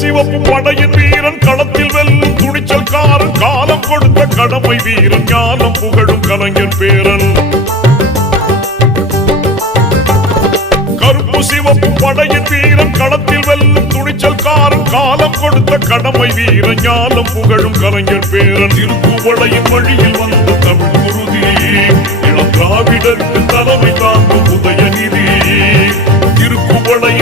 சிவப்பு படையின் வீரன் களத்தில் வெல்லும் துணிச்சல்காரன் காலம் கொடுத்த கடமை வீரன் ஞானம் புகழும் கலைஞர் பேரன் கருப்பு சிவப்பு படையின் வீரன் களத்தில் வெல்லும் துணிச்சல்காரன் காலம் கொடுத்த கடமை வீரன் ஞானம் புகழும் கலைஞர் பேரன் திருக்குவளையின் வழியில் வந்த தமிழ் குருதி இளம் திராவிடருக்கு தலைமை தாங்கும் உதயநிதி திருக்குவளையின்